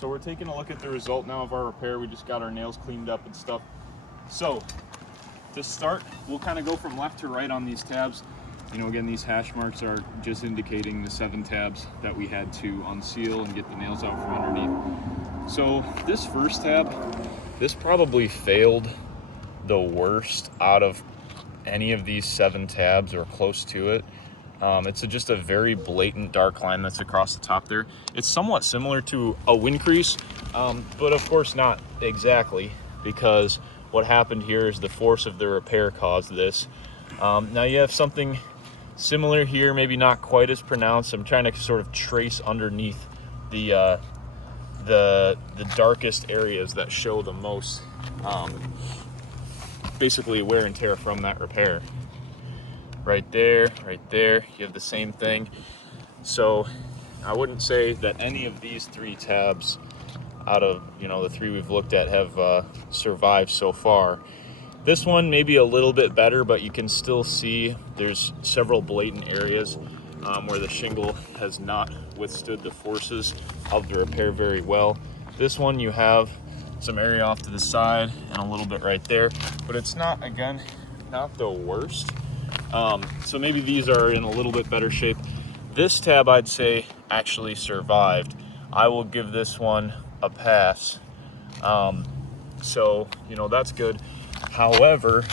So we're taking a look at the result now of our repair. We just got our nails cleaned up and stuff. So to start, we'll kind of go from left to right on these tabs. You know, again, these hash marks are just indicating the 7 tabs that we had to unseal and get the nails out from underneath. So this first tab, this probably failed the worst out of any of these 7 tabs or close to it. It's just a very blatant dark line that's across the top there. It's somewhat similar to a wind crease, but of course not exactly, because what happened here is the force of the repair caused this. Now you have something similar here, maybe not quite as pronounced. I'm trying to sort of trace underneath the darkest areas that show the most basically wear and tear from that repair. Right there, you have the same thing. So I wouldn't say that any of these 3 tabs out of, you know, the 3 we've looked at have survived so far. This one may be a little bit better, but you can still see there's several blatant areas where the shingle has not withstood the forces of the repair very well. This one you have some area off to the side and a little bit right there, but it's not, again, not the worst. So maybe these are in a little bit better shape. This tab, I'd say, actually survived. I will give this one a pass. So, you know, that's good. However,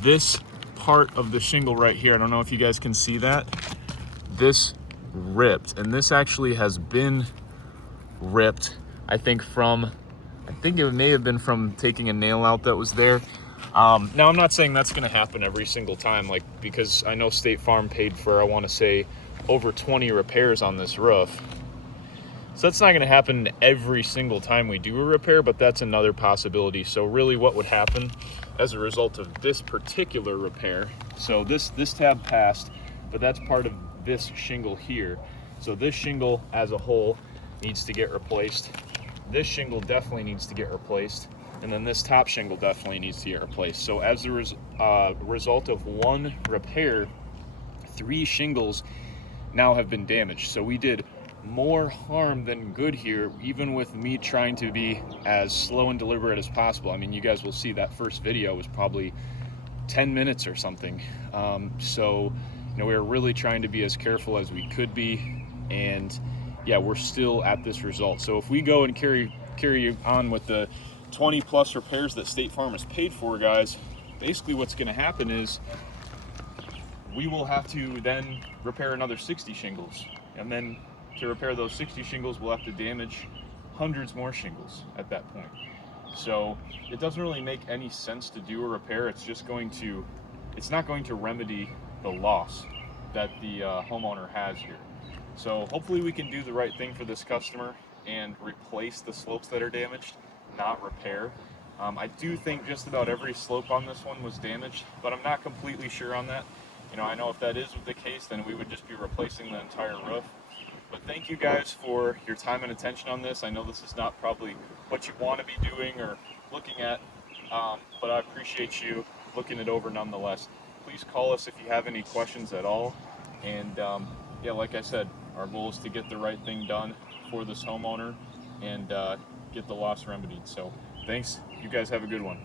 this part of the shingle right here, I don't know if you guys can see that, this ripped, and this actually has been ripped, I think it may have been from taking a nail out that was there. Now I'm not saying that's going to happen every single time, like, because I know State Farm paid for, I want to say, over 20 repairs on this roof. So that's not going to happen every single time we do a repair, but that's another possibility. So really what would happen as a result of this particular repair, so this tab passed, but that's part of this shingle here. So this shingle as a whole needs to get replaced. This shingle definitely needs to get replaced. And then this top shingle definitely needs to get replaced. So as a result of one repair, 3 shingles now have been damaged. So we did more harm than good here, even with me trying to be as slow and deliberate as possible. I mean, you guys will see that first video was probably 10 minutes or something. So, you know, we were really trying to be as careful as we could be. And yeah, we're still at this result. So if we go and carry on with the 20 plus repairs that State Farm has paid for, guys, basically what's going to happen is we will have to then repair another 60 shingles, and then to repair those 60 shingles we'll have to damage hundreds more shingles at that point. So it doesn't really make any sense to do a repair. It's not going to remedy the loss that the homeowner has here. So hopefully we can do the right thing for this customer and replace the slopes that are damaged, not repair. I do think just about every slope on this one was damaged, but I'm not completely sure on that. You know, I know if that is the case, then we would just be replacing the entire roof. But thank you guys for your time and attention on this. I know this is not probably what you want to be doing or looking at, but I appreciate you looking it over nonetheless. Please call us if you have any questions at all. And yeah, like I said, our goal is to get the right thing done for this homeowner and get the loss remedied. So thanks. You guys have a good one.